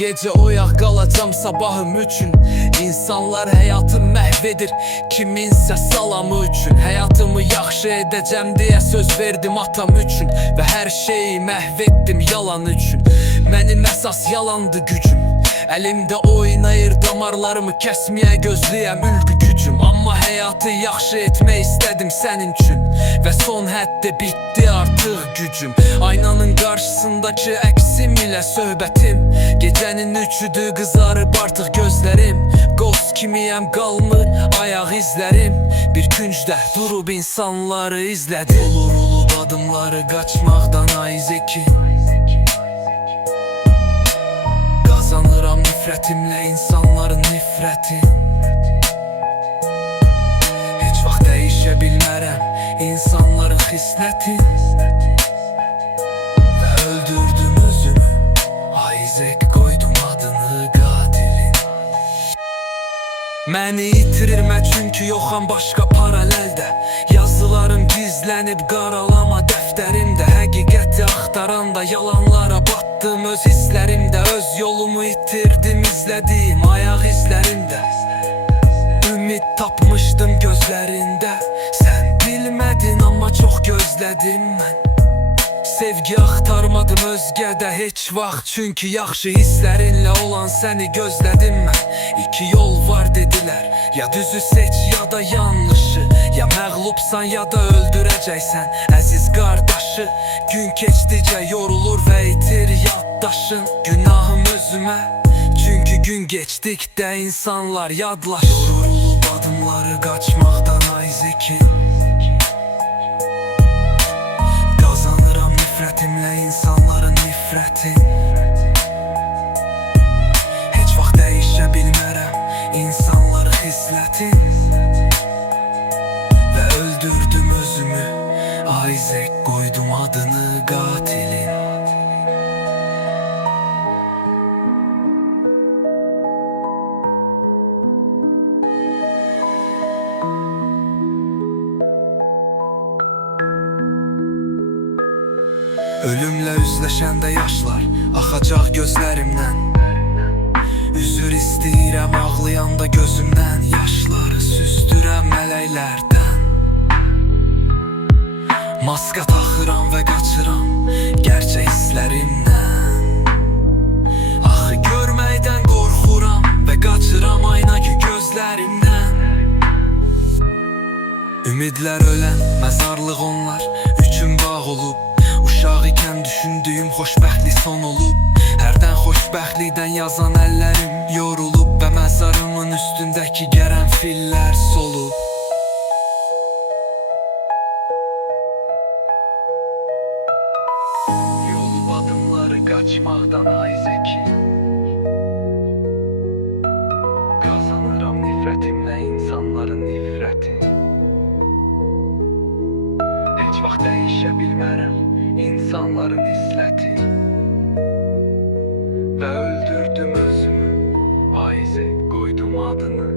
gece oyaq qalacam sabahım üçün. İnsanlar həyatı məhv edir, kiminsə salamı üçün. Həyatımı yaxşı edəcəm deyə söz verdim atam üçün. Və hər şeyi məhv etdim yalan üçün. Mənim əsas yalandı gücüm. Əlimdə oynayır damarlarımı kəsməyə gözləyəm ülkü gücüm. Amma həyatı yaxşı etmək istədim sənin üçün. Və son həddə bitdi artıq gücüm. Aynanın qarşısındakı əksim ilə söhbətim. Gecənin üçüdür qızarıb artıq gözlərim. Ghost kimiyəm qalmır ayaq izlərim. Bir küncdə durub insanları izlədim. Olurulub adımları qaçmaqdan Ayzeki. Qazanıram nifrətimlə insanların nifrətin. Heç vaxt dəyişə bilmərəm insanların xislətin. Və öldürdüm özümü, Ayzek qoydum adını qatilin. Məni itirirmə çünki yoxam başqa paraleldə. Yazılarım gizlənib qaralama dəftərimdə. Həqiqəti axtaranda yalanlara batdım öz hisslərimdə. Öz yolumu itirdim izlədiyim ayaq izlərimdə. Ümid tapmışdım gözlərində. Sən bilmədin amma çox gözlədim mən. Sevgi axtarmadım özgədə heç vaxt. Çünki yaxşı hisslərinlə olan səni gözlədim mən. İki yol var dedilər, ya düzü seç ya da yanlışı. Ya məğlubsan ya da öldürəcəksən əziz qardaşı. Gün keçdikcə yorulur və itir yaddaşın. Günahım özümə, çünki gün geçdikdə insanlar yadlaşır. Yorulub adımları qaçmaqdan Ayzekin. Qazanıram nifrətimlə insanların nifrətin. Heç vaxt dəyişə bilmərəm insanları xislətin. Və öldürdüm özümü, Ayzek qoydum adını qatilin. Ölümlə üzləşəndə yaşlar axacaq gözlərimdən. Üzür istəyirəm ağlayanda gözümdən. Yaşları süzdürəm mələklərdən. Maska taxıram və qaçıram gerçək hisslərimdən. Axı görməkdən qorxuram və qaçıram aynakı gözlərimdən. Ümidlər ölən məzarlıq onlar üçün bağ olub. Uşaq ikən düşündüyüm xoşbəxtlik son olub. Hərdən xoşbəxtlikdən yazan əllərim yorulub. Və məzarımın üstündəki qərənfillər solub. Yolub adımları qaçmaqdan Ayzeki. Qazanıram nifrətimlə insanların nifrətin. Heç vaxt dəyişə bilmərəm insanların hisləti. Və öldürdüm özümü, Ayzek qoydum adını